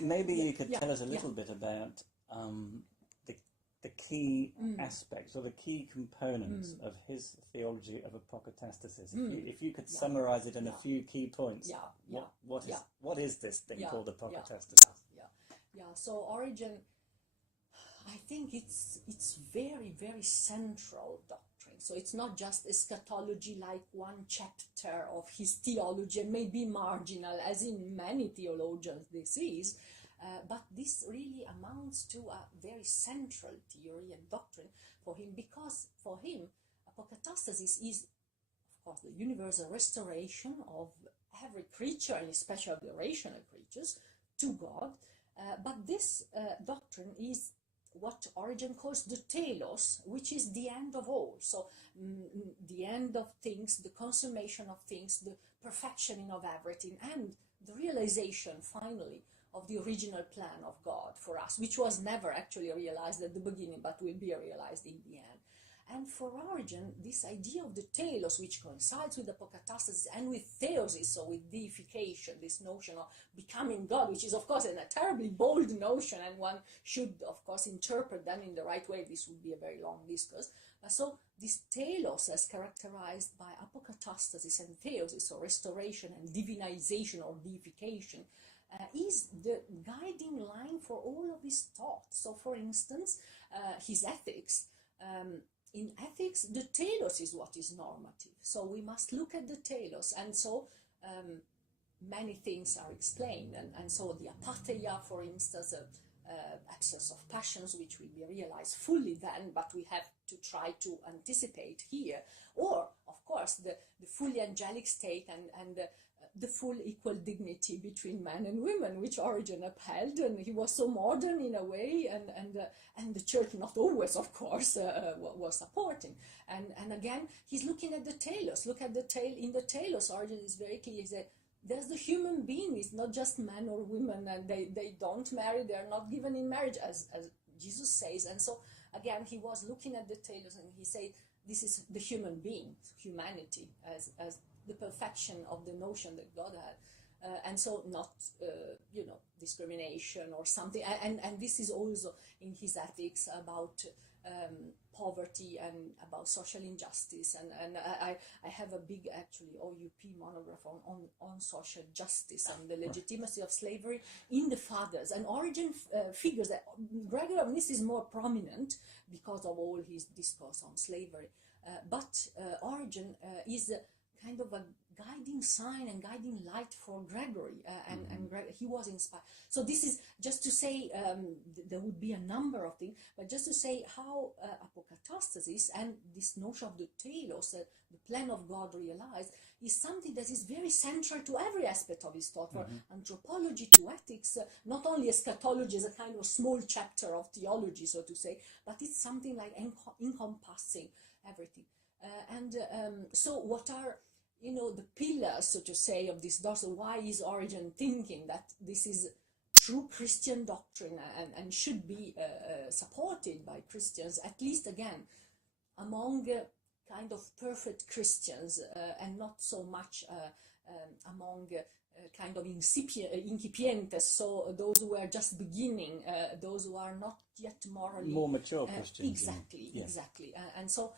Maybe you could tell us a little bit about the, the key aspects or the key components of his theology of apokatastasis. If you could summarize it in a few key points, what is this thing called apokatastasis? So Origen, I think it's very, very central doctrine. So it's not just eschatology like one chapter of his theology, and maybe marginal, as in many theologians this is, but this really amounts to a very central theory and doctrine for him, because for him, apokatastasis is, of course, the universal restoration of every creature, and especially the rational creatures, to God. But this doctrine is what Origen calls the telos, which is the end of all. So the end of things, the consummation of things, the perfectioning of everything, and the realization, finally, of the original plan of God for us, which was never actually realized at the beginning, but will be realized in the end. And for Origen, this idea of the telos, which coincides with apokatastasis and with theosis, so with deification, this notion of becoming God, which is, of course, a terribly bold notion, and one should, of course, interpret them in the right way. This would be a very long discourse. So this telos, as characterized by apokatastasis and theosis, or restoration and divinization or deification, is the guiding line for all of his thoughts. So, for instance, his ethics. In ethics, the telos is what is normative. So we must look at the telos, and so many things are explained. And so the apatheia, for instance, absence of passions, which will be realized fully then, but we have to try to anticipate here. Or, of course, the fully angelic state and the full equal dignity between men and women, which Origen upheld, and he was so modern in a way, and the church not always, of course, was supporting. And again, he's looking at the telos. Look at the in the telos. Origen is very clear. He said, there's the human being. It's not just men or women, and they don't marry. They're not given in marriage, as Jesus says. And so again, he was looking at the telos, and he said, this is the human being, humanity, as the perfection of the notion that God had, and so not, discrimination or something. And this is also in his ethics about poverty and about social injustice. And I have a big, actually, OUP monograph on social justice and the legitimacy of slavery in the fathers. And Origen figures that Gregory of Nyssa is more prominent because of all his discourse on slavery. But Origen is kind of a guiding sign and guiding light for Gregory, and he was inspired. So this is just to say, there would be a number of things, but just to say how apokatastasis and this notion of the telos, the plan of God realized, is something that is very central to every aspect of his thought, from anthropology to ethics, not only eschatology as a kind of small chapter of theology, so to say, but it's something like encompassing everything. So what are the pillars, so to say, of this doctrine? Why is Origen thinking that this is true Christian doctrine and should be supported by Christians, at least, again, among kind of perfect Christians, and not so much among kind of incipientes, so those who are just beginning, those who are not yet morally more mature Christians. Exactly. And so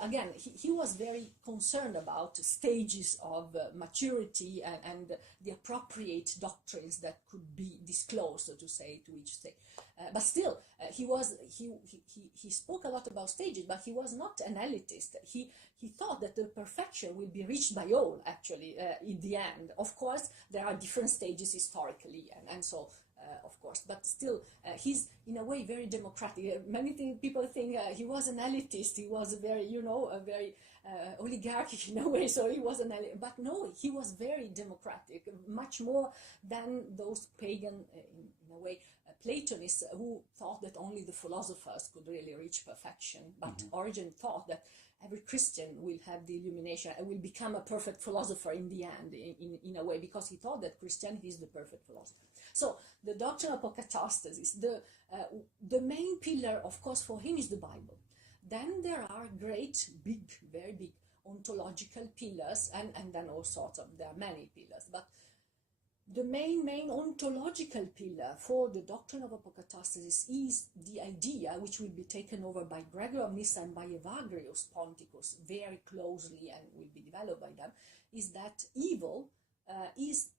again, he was very concerned about stages of maturity and the appropriate doctrines that could be disclosed, so to say, to each stage. But still, he spoke a lot about stages, but he was not an elitist. He thought that the perfection will be reached by all, actually, in the end. Of course, there are different stages historically, and so, of course, but still, he's, in a way, very democratic. Many people think he was an elitist. He was very, a very oligarchic in a way, so he was an elitist. But no, he was very democratic, much more than those pagan, in a way, Platonists who thought that only the philosophers could really reach perfection. But Origen thought that every Christian will have the illumination and will become a perfect philosopher in the end, in a way, because he thought that Christianity is the perfect philosopher. So the doctrine of apokatastasis, the main pillar, of course, for him is the Bible. Then there are great, big, very big ontological pillars, and then all sorts of, there are many pillars, but the main ontological pillar for the doctrine of apokatastasis is the idea, which will be taken over by Gregory of Nyssa and by Evagrius Ponticus very closely and will be developed by them, is that evil is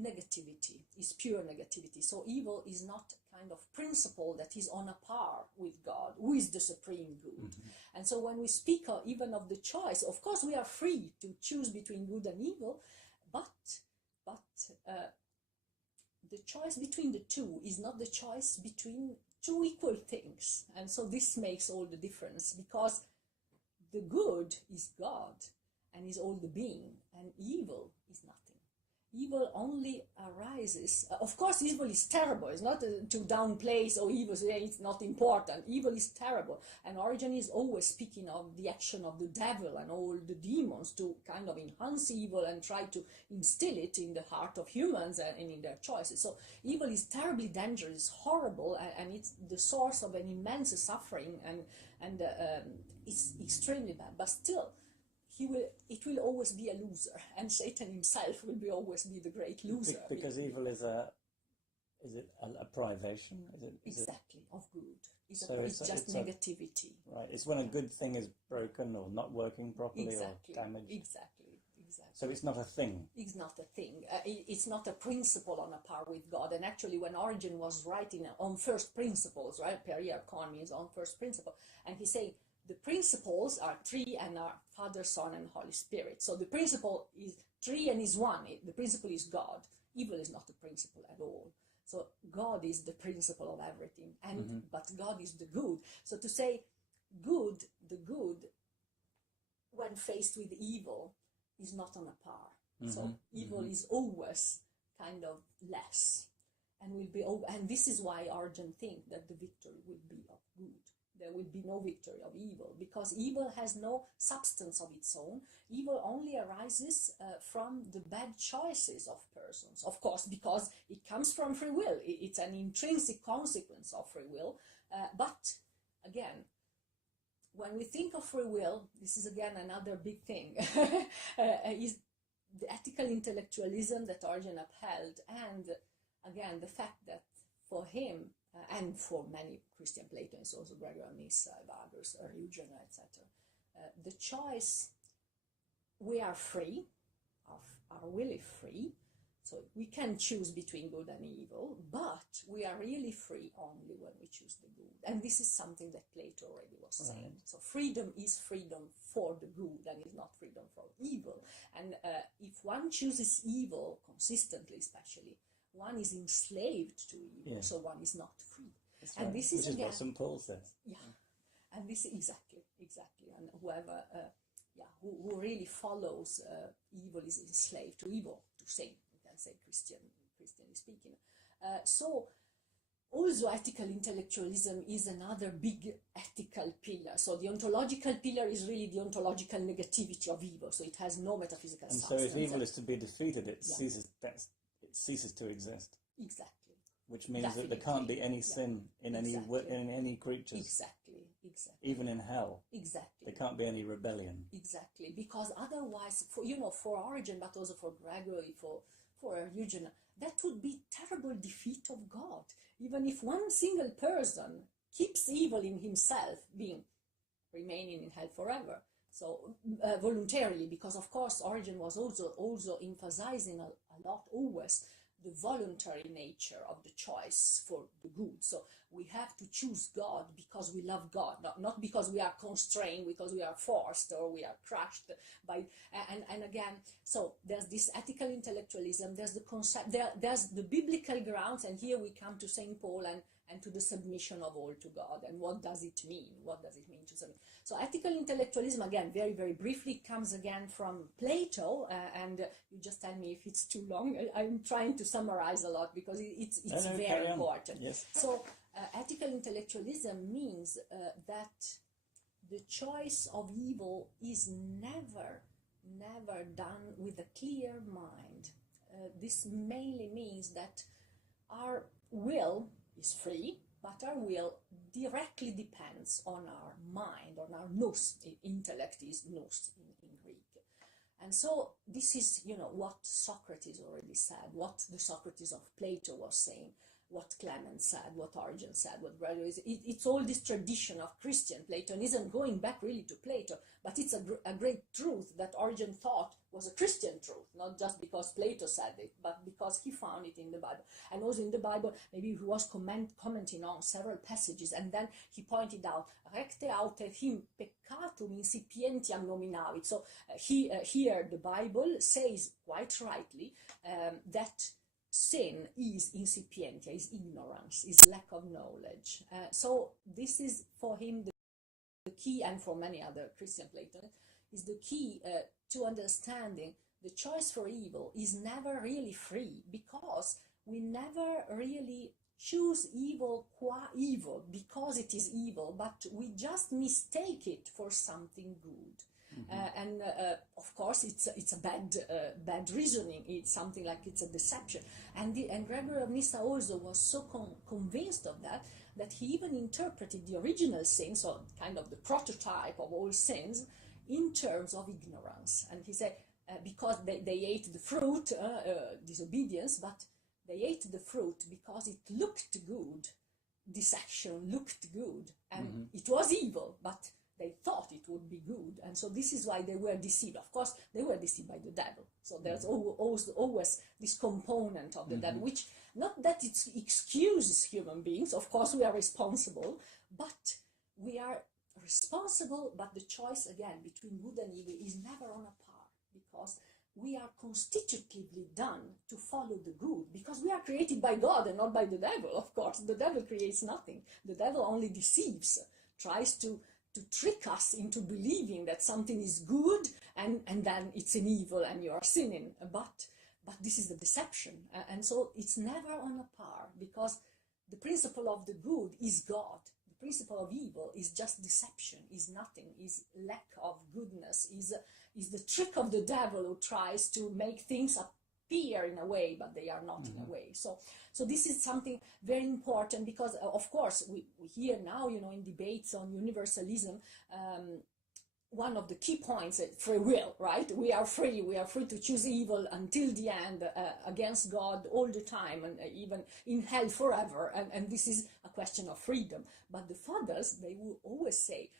negativity, is pure negativity. So evil is not a kind of principle that is on a par with God, who is the supreme good. And so when we speak even of the choice, of course we are free to choose between good and evil, but the choice between the two is not the choice between two equal things. And so this makes all the difference, because the good is God and is all the being, and evil is nothing. Evil only arises, of course evil is terrible, it's not to downplay, so evil it's not important, evil is terrible, and Origen is always speaking of the action of the devil and all the demons to kind of enhance evil and try to instill it in the heart of humans and in their choices. So evil is terribly dangerous, horrible, and it's the source of an immense suffering, and it's extremely bad, but still it will always be a loser, and Satan himself will always be the great loser. Because evil is a privation? Exactly, of good. It's just negativity. Right, it's when a good thing is broken or not working properly or damaged. Exactly. So it's not a thing. It's not a thing. It's not a principle on a par with God. And actually, when Origen was writing on first principles, right, Per Arcon means on first principle, and he say, the principles are three and are Father, Son, and Holy Spirit. So the principle is three and is one. The principle is God. Evil is not a principle at all. So God is the principle of everything, and but God is the good. So to say the good, when faced with evil, is not on a par. So evil is always kind of less, and will be. And this is why Origen thinks that the victory will be of good. There will be no victory of evil, because evil has no substance of its own. Evil only arises from the bad choices of persons, of course, because it comes from free will. It's an intrinsic consequence of free will. But again, when we think of free will, this is again another big thing, is the ethical intellectualism that Origen upheld, and again, the fact that for him, and for many Christian Platonists, also Gregory of Nyssa, Evagrius, Origen, etc. The choice, we are free, our will is free, so we can choose between good and evil, but we are really free only when we choose the good. And this is something that Plato already was saying. So freedom is freedom for the good and is not freedom for evil. And if one chooses evil consistently, especially, one is enslaved to evil, so one is not free. That's and right. this is Which again, what St. Paul says. Yeah, and this exactly, and whoever, who really follows evil is enslaved to evil. To say, we can say, Christianly speaking. So also ethical intellectualism is another big ethical pillar. So the ontological pillar is really the ontological negativity of evil. So it has no metaphysical substance. So if evil is to be defeated, it ceases to exist. Exactly. Which means that there can't be any sin in any creatures. Exactly. Even in hell. Exactly. There can't be any rebellion. Exactly, because otherwise, for Origen, but also for Gregory, for Origen, that would be terrible defeat of God. Even if one single person keeps evil in himself, remaining in hell forever. So voluntarily, because of course Origen was also emphasizing a lot always the voluntary nature of the choice for the good. So we have to choose God because we love God, not because we are constrained, because we are forced or we are crushed by. And again, so there's this ethical intellectualism. There's the concept. There's the biblical grounds, and here we come to Saint Paul and to the submission of all to God. And what does it mean? What does it mean to submit? So ethical intellectualism, again, very, very briefly, comes again from Plato, and you just tell me if it's too long. I'm trying to summarize a lot because it's very important. Yes. So ethical intellectualism means that the choice of evil is never done with a clear mind. This mainly means that our will is free, but our will directly depends on our mind, on our nous. Intellect is nous in Greek. And so this is, what Socrates already said, what the Socrates of Plato was saying, what Clement said, what Origen said, what Gregory is. It's all this tradition of Christian Platonism going back really to Plato, but it's a great truth that Origen thought was a Christian truth, not just because Plato said it, but because he found it in the Bible. And also in the Bible, maybe he was commenting on several passages, and then he pointed out, recte aute him peccatum incipientiam nominavit. So here the Bible says quite rightly that sin is incipientia, is ignorance, is lack of knowledge. So this is for him the key, and for many other Christian Platonists, is the key to understanding the choice for evil is never really free, because we never really choose evil qua evil because it is evil, but we just mistake it for something good. And of course, it's a bad reasoning. It's something like it's a deception. And Gregory of Nyssa also was so convinced of that he even interpreted the original sin, so kind of the prototype of all sins, in terms of ignorance. And he said, because they ate the fruit, disobedience, but they ate the fruit because it looked good. This action looked good, and it was evil, but they thought it would be good, and so this is why they were deceived. Of course, they were deceived by the devil. So there's always this component of the devil, which, not that it excuses human beings. Of course, we are responsible, but we are responsible. But the choice again between good and evil is never on a par, because we are constitutively done to follow the good, because we are created by God and not by the devil. Of course, the devil creates nothing. The devil only deceives, tries to trick us into believing that something is good and then it's an evil and you are sinning. But this is the deception. And so it's never on a par, because the principle of the good is God. The principle of evil is just deception, is nothing, is lack of goodness, is the trick of the devil who tries to make things appear in a way, but they are not in a way. So this is something very important, because of course we hear now, in debates on universalism, one of the key points is free will, right? We are free to choose evil until the end, against God all the time, and even in hell forever, and this is a question of freedom. But the fathers, they will always say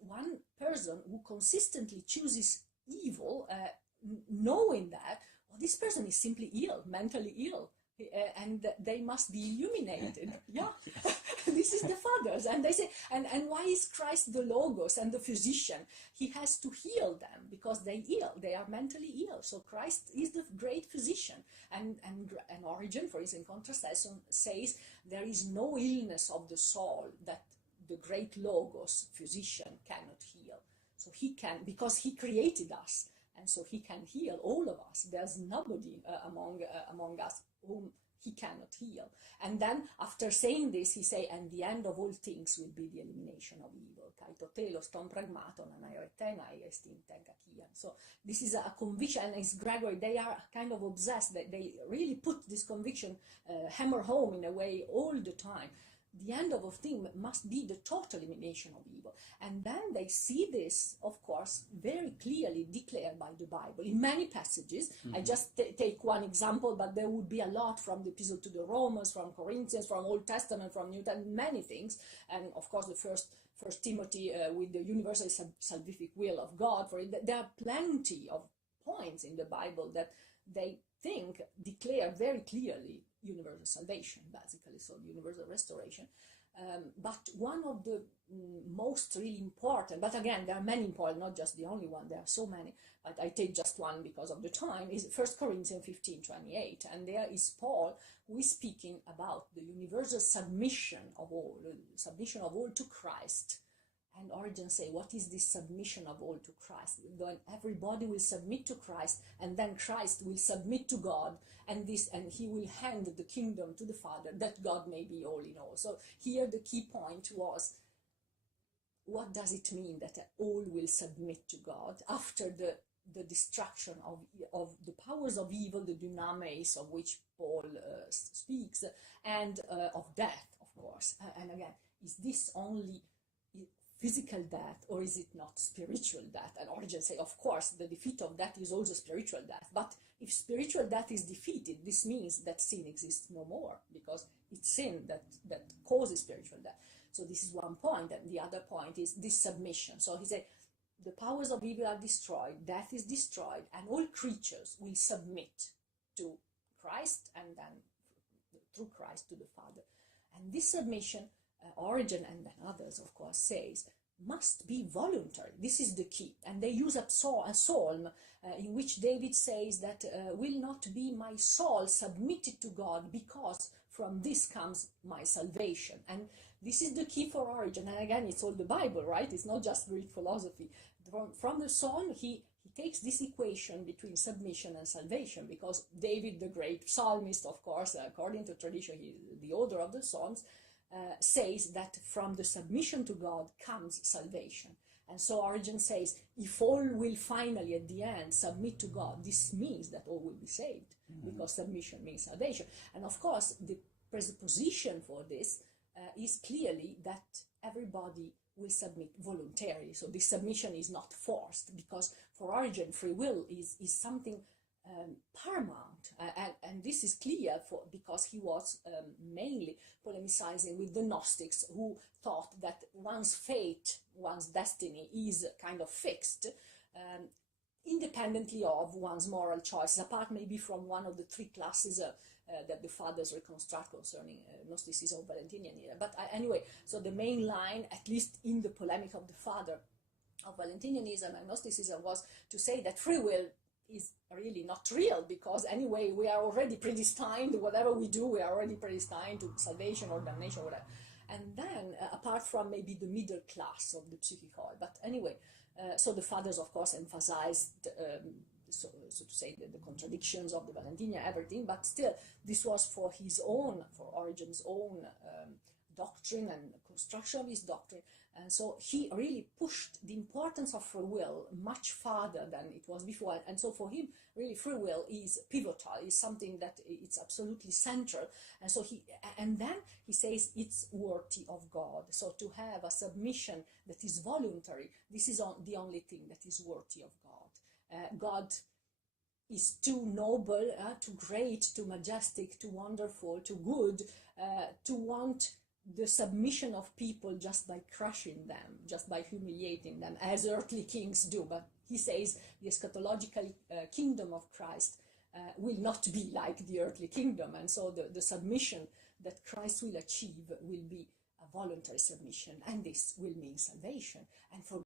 that one person who consistently chooses evil, knowing that, well, this person is simply ill, mentally ill, and they must be illuminated. Yeah. This is the fathers, and they say, and why is Christ the Logos and the physician? He has to heal them because they are mentally ill. So Christ is the great physician, and Origen, for instance, in contrast, says there is no illness of the soul that the great Logos physician cannot heal. So he can, because he created us, and so he can heal all of us. There's nobody among us whom he cannot heal. And then after saying this, he say, and the end of all things will be the elimination of evil. So this is a conviction, and it's Gregory, they are kind of obsessed. They really put this conviction, hammer home in a way all the time. The end of a thing must be the total elimination of evil. And then they see this, of course, very clearly declared by the Bible in many passages. I just take one example, but there would be a lot from the Epistle to the Romans, from Corinthians, from Old Testament, from New Testament, many things. And of course, the First Timothy with the universal salvific will of God. For it, there are plenty of points in the Bible that they think declare very clearly universal salvation, basically, so universal restoration. But one of the most really important, but again, there are many important, not just the only one, there are so many, but I take just one because of the time, is 1 Corinthians 15:28, and there is Paul who is speaking about the universal submission of all to Christ. And Origen say, what is this submission of all to Christ? Then everybody will submit to Christ, and then Christ will submit to God, and he will hand the kingdom to the Father, that God may be all in all. So here the key point was, what does it mean that all will submit to God after the destruction of the powers of evil, the dynamis of which Paul speaks, and of death, of course. And again, is this only physical death, or is it not spiritual death? And Origen say, of course, the defeat of death is also spiritual death. But if spiritual death is defeated, this means that sin exists no more, because it's sin that causes spiritual death. So this is one point. And the other point is this submission. So he said, the powers of evil are destroyed, death is destroyed, and all creatures will submit to Christ, and then through Christ to the Father. And this submission, Origen and then others, of course, says, must be voluntary. This is the key. And they use a psalm in which David says that will not be my soul submitted to God, because from this comes my salvation. And this is the key for Origen. And again, it's all the Bible, right? It's not just Greek philosophy. From the psalm, he takes this equation between submission and salvation, because David, the great psalmist, of course, according to tradition, the author of the Psalms, says that from the submission to God comes salvation. And so Origen says, if all will finally at the end submit to God, this means that all will be saved, because submission means salvation. And of course, the presupposition for this is clearly that everybody will submit voluntarily. So this submission is not forced, because for Origen, free will is something paramount, and this is clear because he was mainly polemicizing with the Gnostics, who thought that one's fate, one's destiny is kind of fixed, independently of one's moral choices, apart maybe from one of the three classes that the fathers reconstruct concerning Gnosticism or Valentinianism. But anyway, so the main line, at least in the polemic of the father of Valentinianism and Gnosticism, was to say that free will is really not real, because anyway we are already predestined. Whatever we do, we are already predestined to salvation or damnation or whatever. And then apart from maybe the middle class of the psychical, but anyway, so the fathers of course emphasized so to say the contradictions of the Valentinian, everything, but still this was for Origen's own doctrine and construction of his doctrine. And so he really pushed the importance of free will much farther than it was before. And so for him, really, free will is pivotal, is something that it's absolutely central. And so then he says it's worthy of God. So to have a submission that is voluntary, this is the only thing that is worthy of God. God is too noble, too great, too majestic, too wonderful, too good, to want the submission of people just by crushing them, just by humiliating them, as earthly kings do. But he says the eschatological kingdom of Christ will not be like the earthly kingdom. And so the submission that Christ will achieve will be a voluntary submission, and this will mean salvation. And for